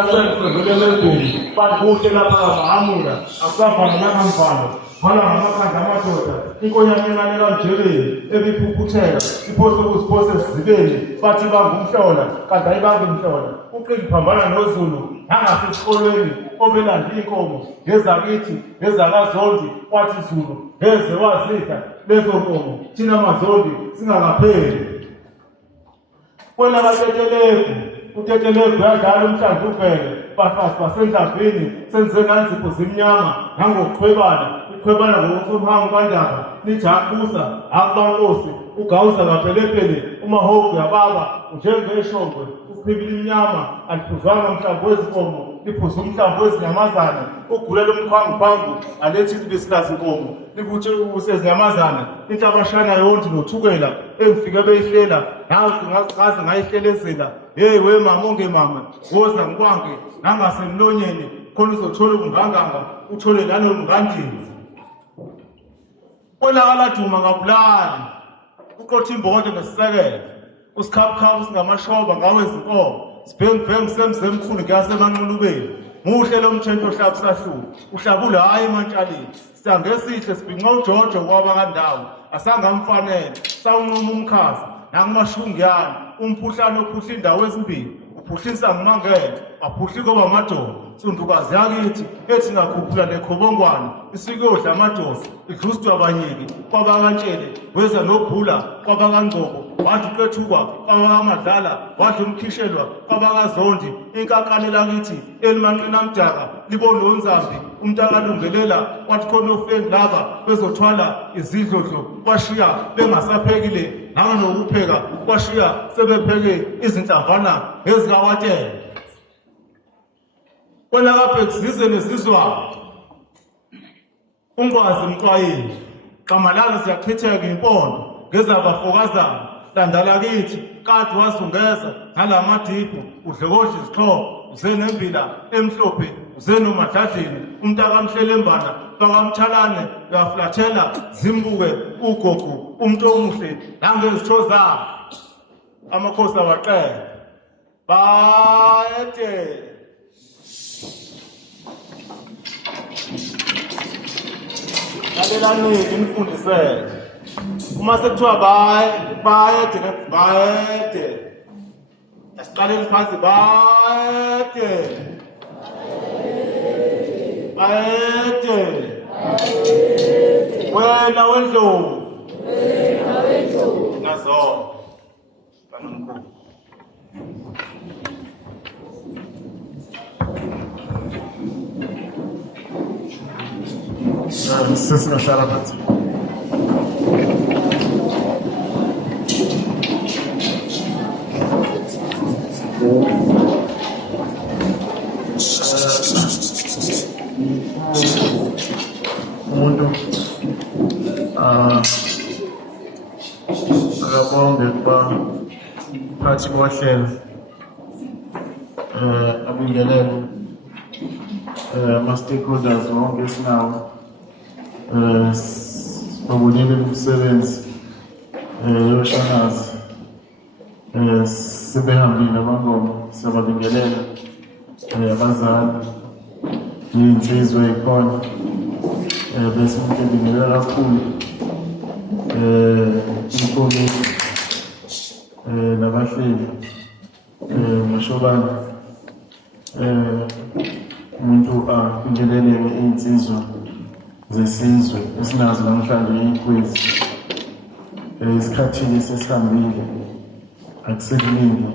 Asengizelezweni bakuhle lapha bahamula akufana nakamfana hala ngamakhanda amadoda inkonyanyana kamjeleni ebiphuphutheka iphose kuziphose sizibeni bathi bangumhlola kanti ayibangumhlola uqili phambana noZulu nangasesikolweni obelanda inkomo ngezakithi ngezakazondi wathi Zulu ngeze wazidla lezo nkomo thina mazondi singakapheli kwela kaTetelegu uTetelegu yadlala umhlambi uvele bafasi basendlavini senze nanzipho zimnyama nangokuchwebana ukhwebana ngokusomhangu kandaba nijakusa akubankosi ugawuza kaphelepele umahogu yababa njengeshongwe uphibile imnyama aliphuzwanga umhlambi wezinkomo liphuza umhlambi wezinyamazana ugula lomkhwangu alethi besilazi inkomo likutshe usezinyamazana intabashana yonke nothukela engifike beyihlela ngaze ngayihlelezela hey we mama ongemama woza ngikwanke nangasemlonyeni khona uzothola ubunganganga uthole lalo ngandini konakala duma ngabulali uqotha imbokodo ngesisekelo usikhaphukhaphu singamashoba ngawe izinkomo sibhengibhengi semzemkhulu ngiyasemanqulubeni muhle lo mthento ohlaba sahluka uhlabula hayi emantshaleni sangesihle sibhinqa uJojo kwaba kandawo asangamfanele sawunquma umkhazi nangamashungiyana umphuhlano ophuhla indawo ezimbili uphuhlisa ngimangele aphuhla koba amadoda sundukazi yakithi ethi ngakhuphula nekhobongwane isikuyodla amadosi idluswa abanyeki kwabakantshele weza nobhula kwabakangcobo wathi uqethuka kwabakamadlala wadla umkhishelwa kwabakazondi inkakane lakithi elimanqina mdaka libona onzambi umntakalungelela wathi khona ofeni laba bezothwala izidlodlo kwashiya bengasaphekile nanokupheka kwashiya sebepheke izinhlavana ngezikawatela kwela kapheksize nesizwana ungwazi mqwayini xamalala siyachitheka impondo ngezabafokazana landala kithi kade wasungeza ngalamadiphu udlekodla izixhobo uzenembila emhlophe uzenomadladleni umntakamhlelembana bakamthalane uyaflathela zimbuke ugogo umuntu omuhle nangezitho zabo amakhosi awaqele bayete lalelani imfundisele uma sekuthiwa bayede asiqaleni phansi bayede wena wendlovu ngazona kaNkulunkulu sesingahlala phansi umuntu akabonge kuba phathi kohlelo abingelele ama-stakeholders wonke esinawo babonile imisebenzi yoshanazi sebehambile abangoma siyababingelela abazali iy'nsizwa ey'khona bese ngibingelela kakhulu inkomiti nabahleli mashobana umuntu abingelele iy'nsizwa zesizwe esinazo namhlanje iy'khwezi isikhathini esesihambile akusekuningi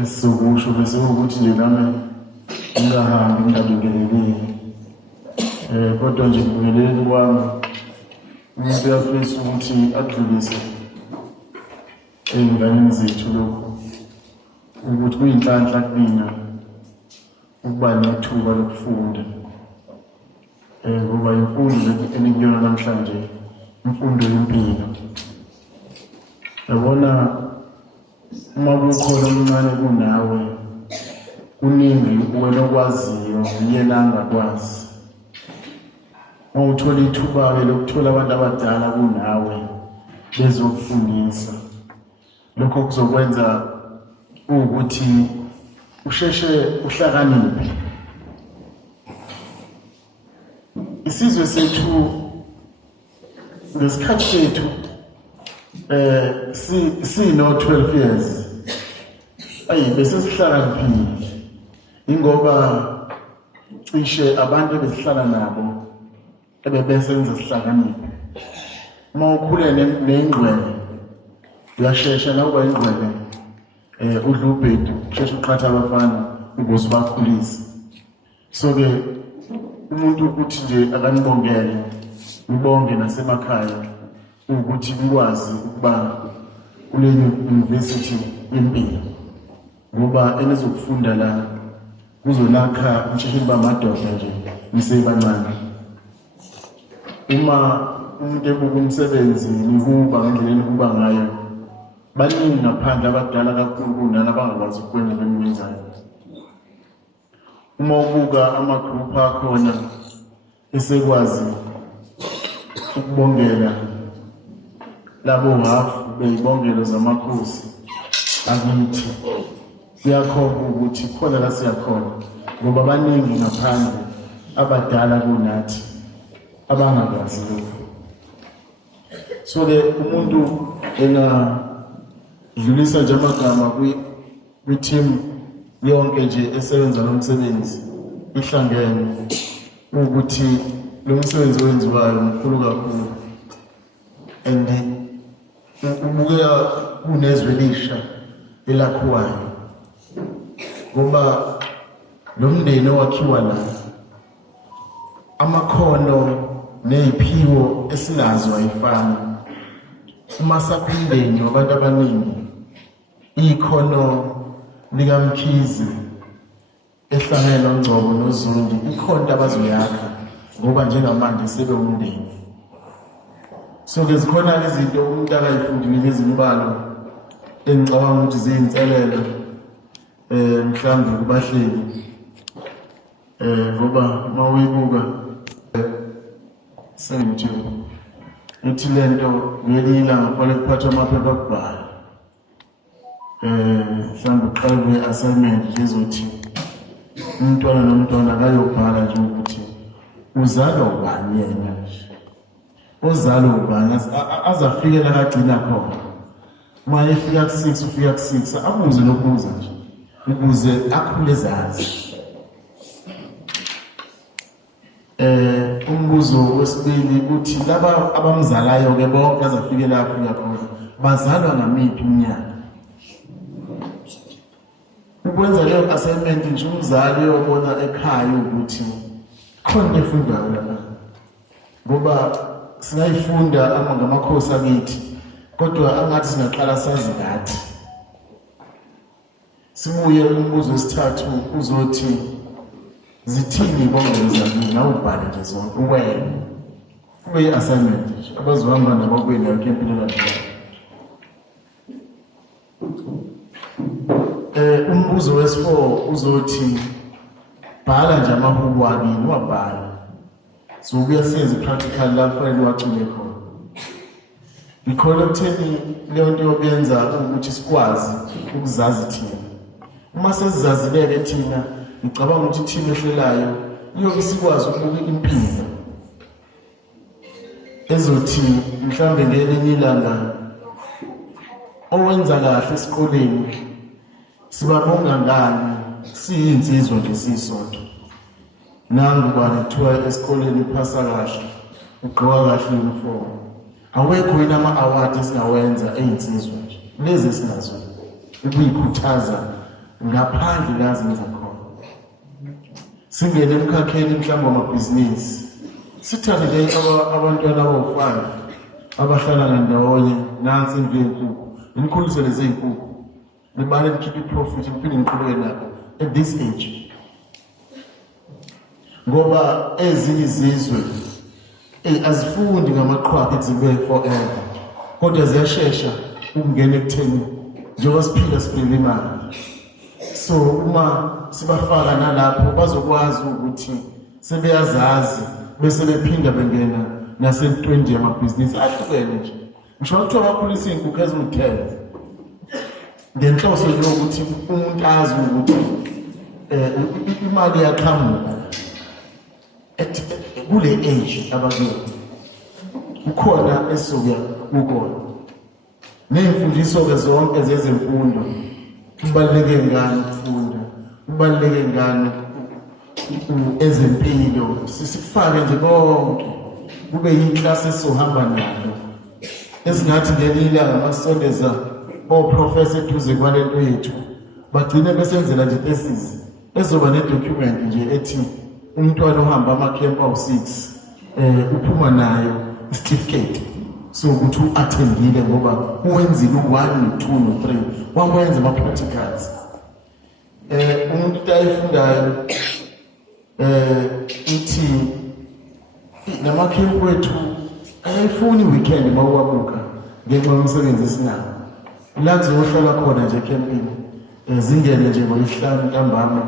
esizokusho bese ukuthi nje nami ngingahambi ngingabingelelile kodwa nje kubingeleleni kwami umuntu uyafisa ukuthi adlulise ey'nganeni zethu lokhu ukuthi kuyinhlanhla kumina ukuba nethuba lokufunda ngoba imfundo enikuyona namhlanje imfundo yempilo yabona uma kukhona omncane kunawe kuningi wena okwaziyo yena angakwazi uma uthola ithuba-ke lokuthola abantu abadala kunawe bezokufundisa lokho kuzokwenza ukuthi usheshe uhlakaniphe. Isizwe sethu ngesikhathi sethu sino 12 years bese sihlakaniphile ingoba cishe abantu besihlala nabo ebebesenza sihlakaniphe. Uma ukhule nengcwele uyashesha na uba ingcwele udla ubhedu usheshe uqhatha abafana ukuze bakhulise. So ke umuntu ukuthi nje akanibongele ubonge nasemakhaya ukuthi ukwazi ukuba kule university yempilo ngoba enizokufunda la kuzonakha nje bamadoda nje nisebancane. Uma umuntu ebuka umsebenzi nikuba ngendlela kuba ngayo baningi ngaphandle abadala kakhulu kunani abangakwazi ukwenza lemwenzayo. Uma ubuka amagroup akhona esekwazi ukubongela labo hafu beyibongelo zamakhosi akithi siyakhomba ukuthi khona la siyakhona ngoba baningi ngaphandle abadala kunathi abangakwazi lokho. So ke umuntu dlulisa nje amagama kwi-team yonke nje esebenza nomsebenzi ihlangene ukuthi lo msebenzi wenziwayo mkhulu kakhulu and ubukeka kunezwe elisha elakhiwayo ngoba lo mndeni owakhiwa la amakhono neziphiwo esinazo ayifani. Uma saphindeni abantu abaningi ikhono likaMkhize ehlangene noNgcobo noZungu ikhona abazoyakha ngoba njengamanje sebe umndeni. So ke zikhona izinto umuntu akayifundile izimbalo engicabanga ukuthi ziyinselelo mhlawumbe kubahleli ngoba mawibuka sengithi ithi lento ngelila ngaphala kuphatha amaphepha okubhala mhlawumbe uqale kwe-assignment lezothi umntwana nomntwana akayobhala nje ukuthi uzalwa ubani yena nje ozalwa ubani azafike la kagcina khona. Uma efika ku-6 ufika ku-6 abuze nokubuza nje ukuze akhule zazi. Umbuzo wesibili uthi laba abamzalayo ke bonke azafike la afika khona bazalwa ngamiphi iminyaka. Ukwenza leyo assignment nje umzali uyobona ekhaya ukuthi khona efundwayo lapha ngoba singayifunda ngamakhosi akithi kodwa angathi singaqala sazi ngathi. Sibuye umbuzo wesithathu uzothi zithini ibongelo zakini nawe ubhale nje zonke uwena kube yi-assignment nje abazohamba nabakwenu yakho empilweni yakho. Umbuzo wesi-4 uzothi bhala nje amahubo akini wabhala. So kuyasenza i-practical la kufanele wacule khona. Ikhona ekutheni leyo nto yokuyenza ukuthi sikwazi ukuzazi thina. Uma sesizazileke thina ngicabanga ukuthi thina ehlelayo iyobe sikwazi ukubuka impilo ezothi mhlawumbe ngelinye ilanga owenza kahle esikoleni sibabonga ngani siyinsizwa nje sisodwa. Nangu bani kuthiwa esikoleni uphasa kahle ugqoka kahle uniform. Awekho yini ama-award esingawenza eyinsizwa nje lezi esinazo ukuyikhuthaza ngaphandle lazenza khona. Singene emkhakheni mhlawumbe wamabhizinisi sithathe nje abantwana abo-5 abahlala ndawonye nansi indlu yenkukhu nikhulise lezi nkukhu nibale nikhiphe i-profit niphinde niqhubeke nabo at this age ngoba ezinye izizwe azifundi ngamaqhwapha zibe forever kodwa ziyashesha ukungena ekutheni njengoba siphila imali. So uma sibafaka nalapho bazokwazi ukuthi sebeyazazi bese bephinda bengena nasentweni yamabhizinisi ahlukene nje. Ngisho ukuthi abakhulisa inkukhu eziwu-10 ngenhloso yokuthi umuntu azi ukuthi imali yaqhamuka kule age abakuyona ukhona esuka ukona nemfundiso-ke zonke zezemfundo kubaluleke ngani ukufunda kubaluleke ngani ezempilo sikufake nje konke kube yiklasi esizohamba nalo esingathi ngelinye ilanga masondeza oprofessor eduze kwalento yethu bagcine besenzela nje thesis ezoba nedocument nje ethi umntwana ohamba amakhempu awu-6 uphuma nayo certificate so ukuthi u-attendile ngoba uwenzile u-1 no-2 no-3 wakwenza ama-practicals umuntu into ayifundayo ithi namakhempu wethu ayayifuni weekend uma uwabuka ngenxa yomsebenzi esinawo la kuzohlala khona nje ekhempini zingene nje ngoLwesihlanu ntambama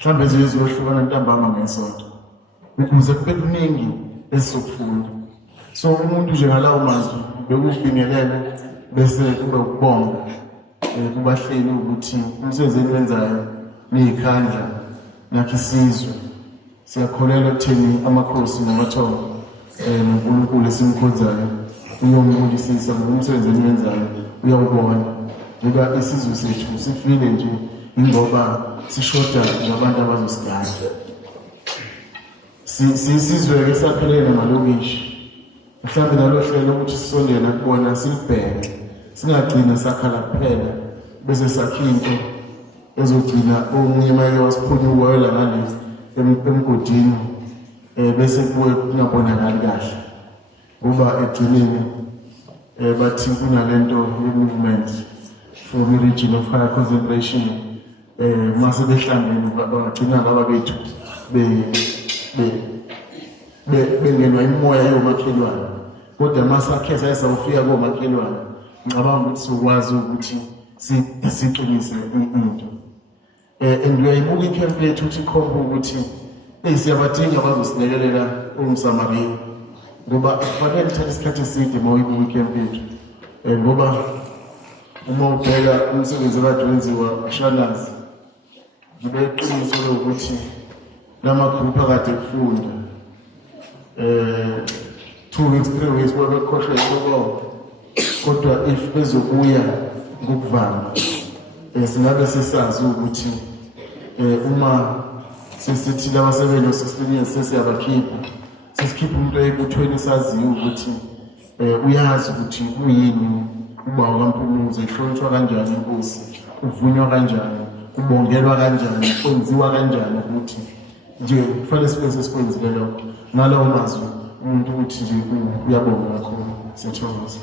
mhlawumbe ziyohlukana ntambama ngesonto ukuze kube kuningi esizokufunda so umuntu nje ngalawo mazwi bekubingelele bese kube ukubonga kubahleli ukuthi umsebenzi wenzayo niyikhandla nakho isizwe siyakholelwa ekutheni amakhosi namathongo noNkulunkulu esimkhonzayo uyombulisisa ngomsebenzi wenzayo uyawubona ngoba isizwe sethu sifile nje ingoba sishoda ngabantu abazosigada sizwe esaphelele namalokishi mhlawumbe nalo hlelo ukuthi sisondele kubona silibheke singagcina sakhala kuphela bese sakha into ezogcina omunye mayeke wasiphunya uwoyela ngale emgodini bese kuwe kungabonakali kahle ngoba egcineni bathi kunalento ye-movement from i-region of higher concentration mase behlangene bagcina laba bethu bengenwa imoya yomakhelwane kodwa masakhetha esawufika komakhelwane ngicabanga ukuthi sikwazi ukuthi siqinise into and uyayibuka ikhempu lethu ukuthi ikhomba ukuthi siyabadinga abazosilekelela umsamariya ngoba kufanele kuthathe isikhathi eside uma uyibuka ikhempu lethu ngoba uma ubheka umsebenzi kade wenziwa ushanazi ngibe iqiniso lokuthi lamagruphu akade kufunda 2 weeks 3 weeks babekhohlwe yoko kodwa if bezobuya ngokuvama singabe sesazi ukuthi uma sesithi laba sebelo 16 years sesiyabakhipha sesikhipha umuntu eyibuthweni saziyo ukuthi uyazi ukuthi kuyini uba kaMpumuza ihlonishwa kanjani inkosi uvunywa kanjani ubongelwa kanjani kwenziwa kanjani ukuthi nje kufanele sibe sesikwenzile lokho ngalawo mazwi umuntu uthi nje uyabonga kakhulu siyathokoza.